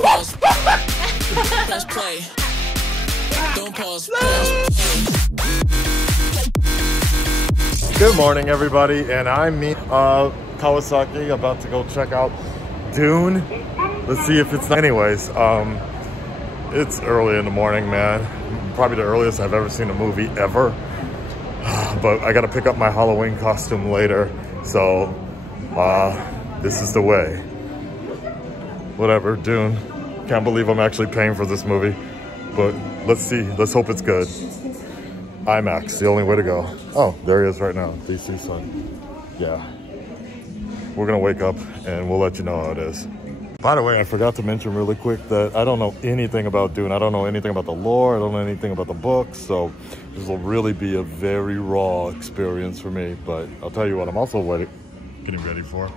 pause. Press play. Don't pause. Good morning, everybody, and I'm Kawasaki, about to go check out Dune. Let's see if it's... Anyways, it's early in the morning, man. Probably the earliest I've ever seen a movie ever. But I gotta pick up my Halloween costume later, so this is the way. Whatever, Dune. Can't believe I'm actually paying for this movie, but let's see. Let's hope it's good. IMAX, the only way to go. Oh, there he is right now, DC Sun. Yeah. We're gonna wake up and we'll let you know how it is. By the way, I forgot to mention really quick that I don't know anything about Dune. I don't know anything about the lore. I don't know anything about the books. So this will really be a very raw experience for me. But I'll tell you what, I'm also getting ready for.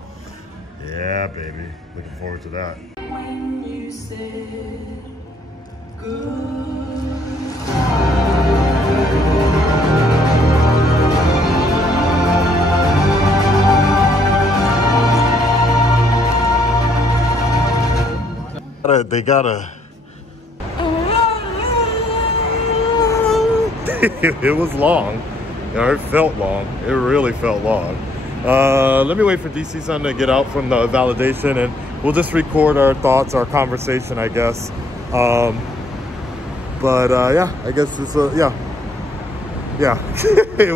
Yeah, baby. Looking forward to that. When you said good. They gotta it was long. It felt long. It really felt long. Let me wait for DC Sun to get out from the validation and we'll just record our thoughts, our conversation, I guess. Yeah, I guess it's yeah. it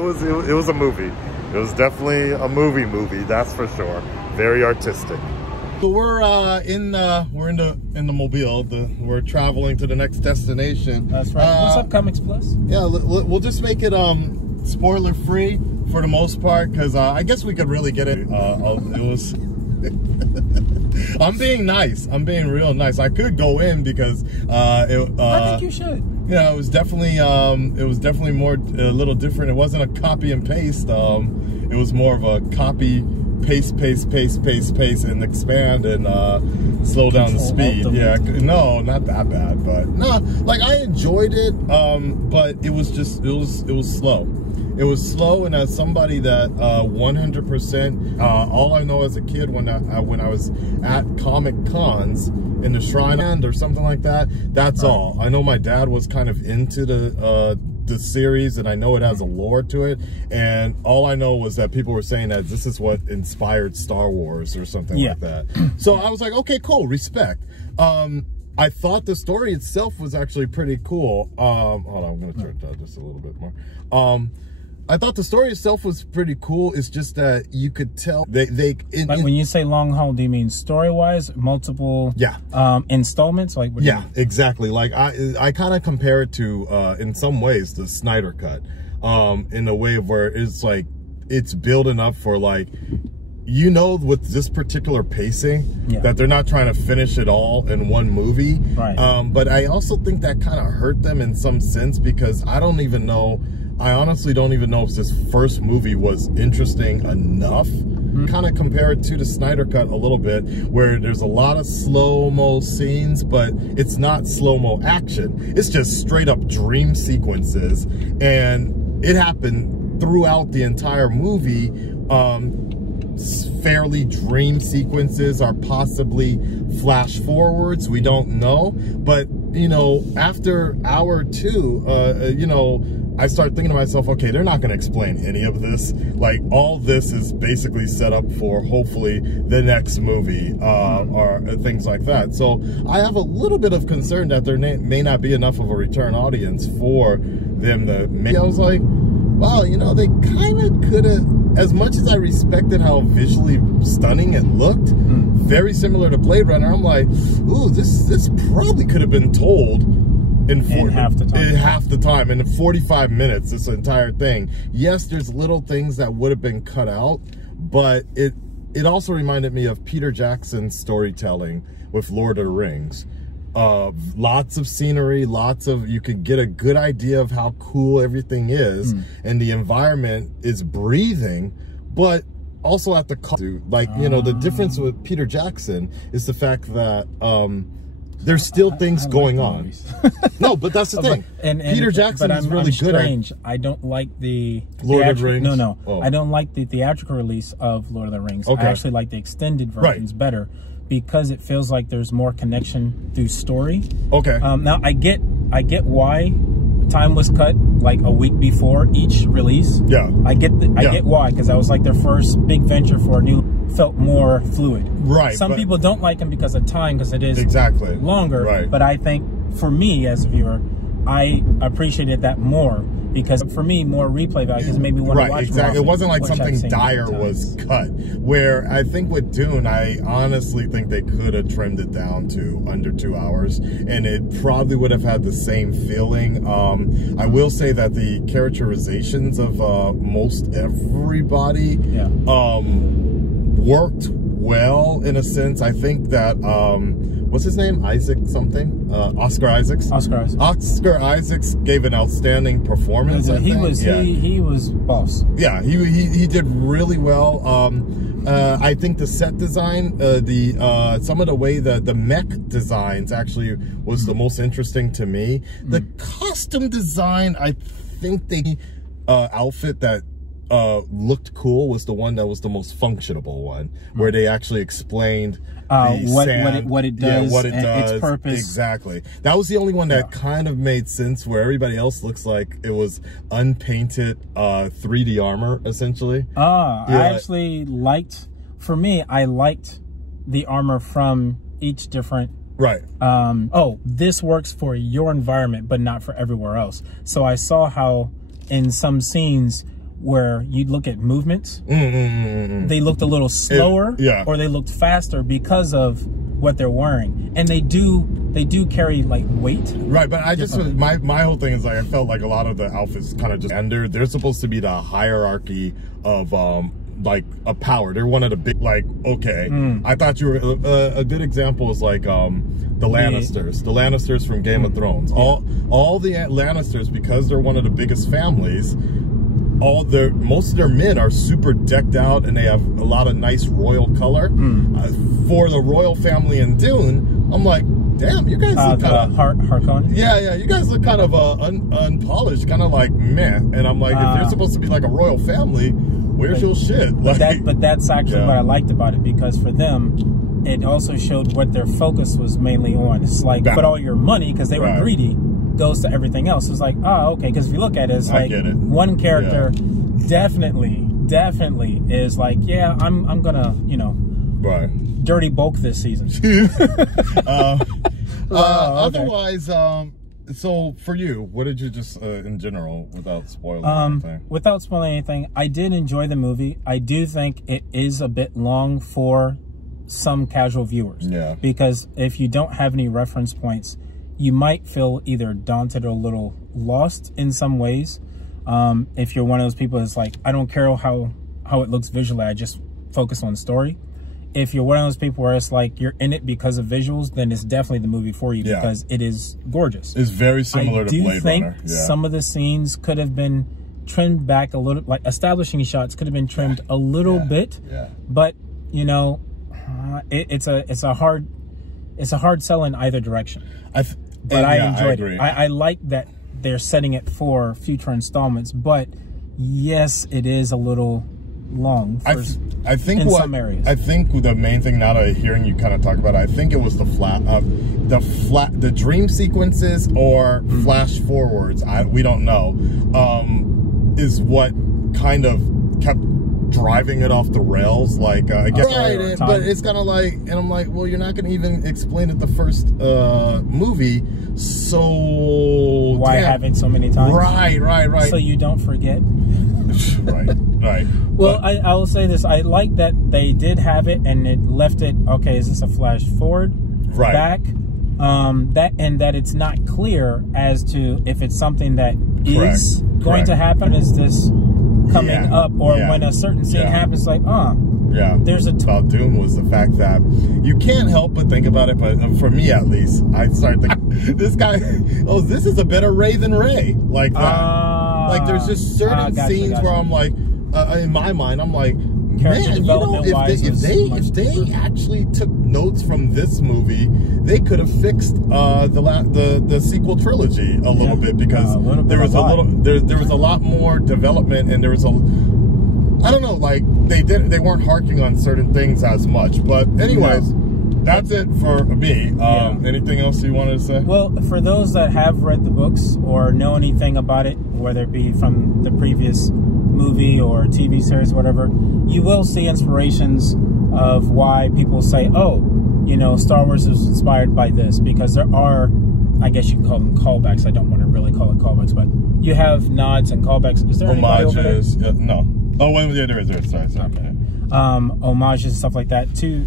was a movie. It was definitely a movie, that's for sure. Very artistic. So we're in the mobile. We're traveling to the next destination. That's right. What's up, Comics Plus? Yeah, we'll just make it spoiler free for the most part, because I guess we could really get it. It was. I'm being nice. I'm being real nice. I could go in because I think you should. Yeah, it was definitely more a little different. It wasn't a copy and paste. It was more of a copy. Pace, and expand and slow down the speed. Yeah, no, not that bad, but no, like I enjoyed it, but it was slow. It was slow, and as somebody that 100%, all I know as a kid when I was at Comic Cons in the Shrine or something like that, that's right. All I know. My dad was kind of into the series, and I know it has a lore to it, and all I know was that people were saying that this is what inspired Star Wars or something like that. So I was like, okay, cool, respect. I thought the story itself was actually pretty cool. Hold on, I'm gonna turn it down just a little bit more. I thought the story itself was pretty cool. It's just that you could tell like when you say long haul, do you mean story wise, multiple installments? Like what do you mean? Exactly. Like I kind of compare it to in some ways the Snyder Cut, in a way where it's like it's building up for, like, you know, with this particular pacing, that they're not trying to finish it all in one movie. Right. But I also think that kind of hurt them in some sense, because I honestly don't even know if this first movie was interesting enough. Kind of compare it to the Snyder Cut a little bit, where there's a lot of slow-mo scenes, but it's not slow-mo action. It's just straight up dream sequences, and it happened throughout the entire movie. Fairly dream sequences are possibly flash forwards, we don't know, but you know, after hour two, you know, I start thinking to myself, okay, they're not going to explain any of this. Like, all this is basically set up for hopefully the next movie, or things like that. So I have a little bit of concern that there may not be enough of a return audience for them to make. I was like, wow, you know, they kind of could have, as much as I respected how visually stunning it looked, very similar to Blade Runner, I'm like, ooh, this probably could have been told in half the time, in 45 minutes, this entire thing. Yes, there's little things that would have been cut out, but it also reminded me of Peter Jackson's storytelling with Lord of the Rings. Lots of scenery, you could get a good idea of how cool everything is, and the environment is breathing, but also at the cost. Like, you know, the difference with Peter Jackson is the fact that there's still things going on. No, but that's the thing. And Peter Jackson is really good at. I don't like the Lord of the Rings. No. Oh. I don't like the theatrical release of Lord of the Rings. Okay. I actually like the extended versions better, because it feels like there's more connection through story. Okay. Now I get why time was cut like a week before each release. Yeah. I get why, because that was like their first big venture for a new, felt more fluid. Right. Some people don't like them because of time, because it is exactly longer. Right. But I think for me as a viewer, I appreciated that more, because for me, more replay value, because it made me want to watch exactly. more. It wasn't like something dire was cut. Where I think with Dune, I honestly think they could have trimmed it down to under 2 hours, and it probably would have had the same feeling. I will say that the characterizations of most everybody worked well in a sense. I think that what's his name? Isaac something? Oscar Isaacs. Oscar Isaacs gave an outstanding performance. He was boss. Yeah, he did really well. I think the set design, some of the way the mech designs actually was the most interesting to me. The costume design, I think the outfit that looked cool was the one that was the most functionable one, where they actually explained what it does, its purpose. Exactly. That was the only one that kind of made sense, where everybody else looks like it was unpainted 3D armor, essentially. I actually liked, for me, I liked the armor from each different. Right. This works for your environment, but not for everywhere else. So I saw how in some scenes where you'd look at movements, they looked a little slower, or they looked faster because of what they're wearing, and they do carry like weight. Right, but I just my whole thing is like I felt like a lot of the outfits kind of just they're supposed to be the hierarchy of like a power. They're one of the big, like, okay. I thought you were a good example is like the Lannisters from Game of Thrones. All the Lannisters, because they're one of the biggest families, most of their men are super decked out, and they have a lot of nice royal color. For the royal family in Dune, I'm like, damn, you guys look kind of Harkonnen. Yeah, you guys look kind of unpolished, kind of like meh. And I'm like, if you're supposed to be like a royal family, where's your shit? Like, but that's actually what I liked about it, because for them, it also showed what their focus was mainly on. It's like, put all your money, because they were greedy, goes to everything else. It's like, okay, because if you look at it, it's like one character definitely is like, I'm gonna, dirty bulk this season. Otherwise, so for you, what did you just in general, without spoiling anything? Without spoiling anything, I did enjoy the movie. I do think it is a bit long for some casual viewers. Because if you don't have any reference points, you might feel either daunted or a little lost in some ways. If you're one of those people that's like, I don't care how it looks visually, I just focus on story. If you're one of those people where it's like you're in it because of visuals, then it's definitely the movie for you, because it is gorgeous. It's very similar to Blade Runner. I do think some of the scenes could have been trimmed back a little, like establishing shots could have been trimmed a little bit. But it's a hard sell in either direction. But I enjoyed it. I like that they're setting it for future installments, but yes, it is a little long I think in some areas. I think the main thing, now that I'm hearing you kind of talk about it, I think it was the dream sequences or flash forwards, we don't know, is what kind of kept driving it off the rails. Like I guess but it's kind of like, and I'm like, well, you're not going to even explain it the first movie, so why have it so many times? Right. So you don't forget. right. Well, I will say this, I like that they did have it and it left it, okay, is this a flash forward, back, that it's not clear as to if it's something that is going to happen, is this coming up, or when a certain scene happens, like, there's about Dune was the fact that you can't help but think about it, but for me at least, I started thinking, this guy, this is a better Rey than Rey, like that. Like, there's just certain scenes where I'm like, in my mind, I'm like, man, if they actually took notes from this movie, they could have fixed the sequel trilogy a little bit, because there was a lot more development, and there was I don't know, like they weren't harking on certain things as much. But anyways, that's it for me. Anything else you wanted to say? Well, for those that have read the books or know anything about it, whether it be from the previous movie or TV series, whatever, you will see inspirations of why people say, oh, you know, Star Wars was inspired by this, because there are, I guess you can call them callbacks. I don't want to really call it callbacks, but you have nods and callbacks. Is there homages? No. Oh, wait, yeah, there is. Sorry. Okay. Homages and stuff like that to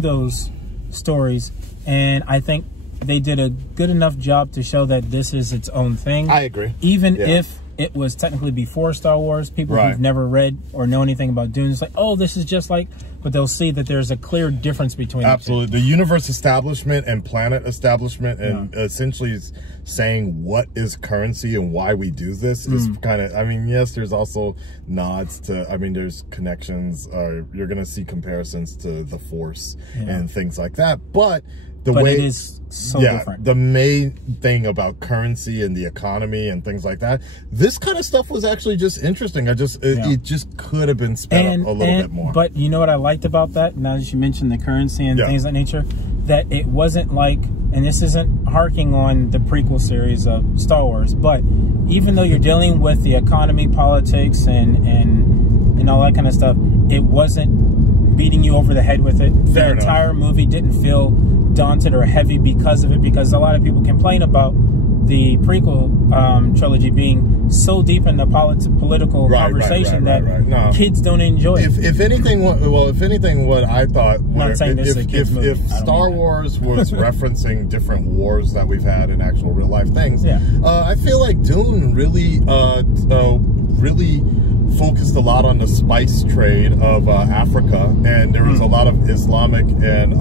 those stories, and I think they did a good enough job to show that this is its own thing. I agree. Even if it was technically before Star Wars, people who've never read or know anything about Dune, it's like, oh, this is just like, but they'll see that there's a clear difference between absolutely the universe establishment and planet establishment, and essentially saying what is currency and why we do this is kind of, I mean, yes, there's also nods to, I mean, there's connections, you're gonna see comparisons to the Force and things like that, but way it is so different. The main thing about currency and the economy and things like that, this kind of stuff was actually just interesting. It just could have been sped up a little bit more. But you know what I liked about that, now that you mentioned the currency and things of that nature, that it wasn't like, and this isn't harking on the prequel series of Star Wars, but even though you're dealing with the economy, politics, and all that kind of stuff, it wasn't beating you over the head with it. The entire movie didn't feel daunted or heavy because of it, because a lot of people complain about the prequel trilogy being so deep in the political conversation that kids don't enjoy it. If anything, what I thought, if Star Wars was referencing different wars that we've had in actual real life things, I feel like Dune really focused a lot on the spice trade of Africa, and there was a lot of Islamic and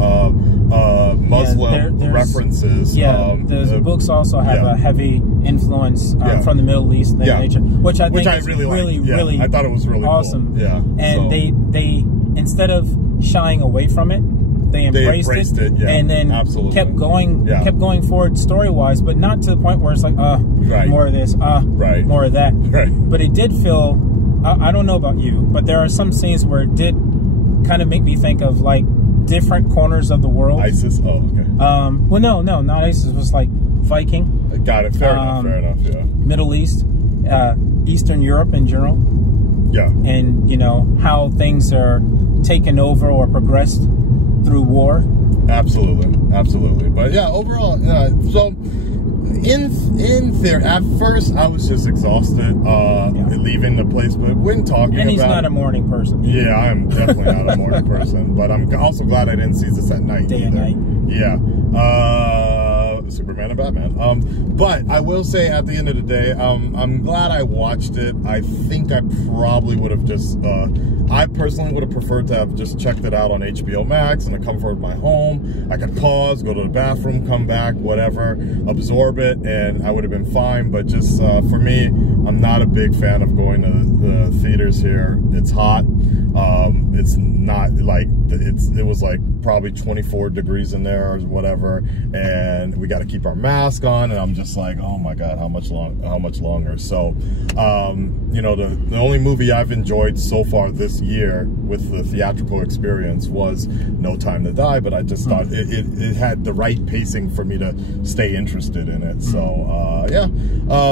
Muslim references. The books also have a heavy influence from the Middle East, which I think is really I thought it was really awesome. Cool. And they instead of shying away from it, they embraced it and then kept going forward story wise, but not to the point where it's like more of this, more of that. But it did feel, I don't know about you, but there are some scenes where it did kind of make me think of like different corners of the world. ISIS? Oh, okay. Well, no, not ISIS. It was like Viking. Got it. Fair enough, yeah. Middle East, Eastern Europe in general. Yeah. And, you know, how things are taken over or progressed through war. Absolutely. But yeah, overall, so in theory, at first I was just exhausted leaving the place, but when talking about, and he's not a morning person. Yeah, I'm definitely not a morning person, but I'm also glad I didn't see this at night. Day and night. Yeah. Superman and Batman. But I will say at the end of the day, I'm glad I watched it. I think I probably would have just, I personally would have preferred to have just checked it out on HBO Max in the comfort of my home. I could pause, go to the bathroom, come back, whatever, absorb it, and I would have been fine. But just for me, I'm not a big fan of going to the theaters here. It's hot. It's not like, it was like probably 24 degrees in there or whatever, and we got to keep our mask on, and I'm just like, oh my god, how much longer? So you know, the only movie I've enjoyed so far this year with the theatrical experience was No Time to Die, but I just thought it had the right pacing for me to stay interested in it. So yeah,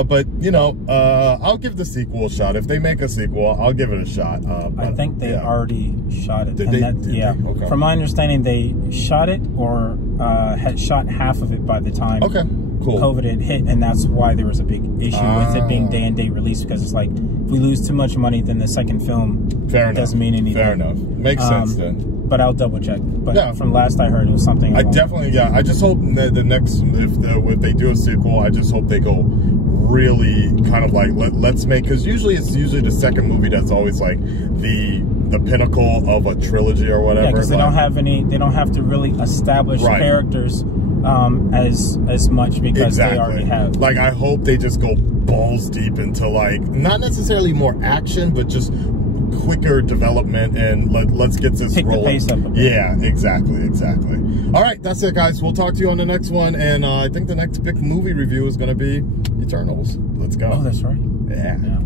but you know, I'll give the sequel a shot. If they make a sequel, I'll give it a shot. I think they already shot it. Did they? Okay. From my understanding, they shot it or had shot half of it by the time COVID had hit, and that's why there was a big issue with it being day and date release, because it's like, if we lose too much money, then the second film doesn't mean anything. Fair enough. Makes sense then. But I'll double check. But from last I heard, it was something. I definitely, I just hope that the next, if they do a sequel, I just hope they go really kind of like, let's make, because it's usually the second movie that's always like the pinnacle of a trilogy or whatever. Yeah, because they don't have to really establish characters as much, because they already have. Like, I hope they just go balls deep into, like, not necessarily more action, but just quicker development, and let's get this rolling. The pace up a bit. Yeah, exactly. All right, that's it, guys. We'll talk to you on the next one, and I think the next big movie review is going to be Eternals. Let's go. Oh, that's right. Yeah.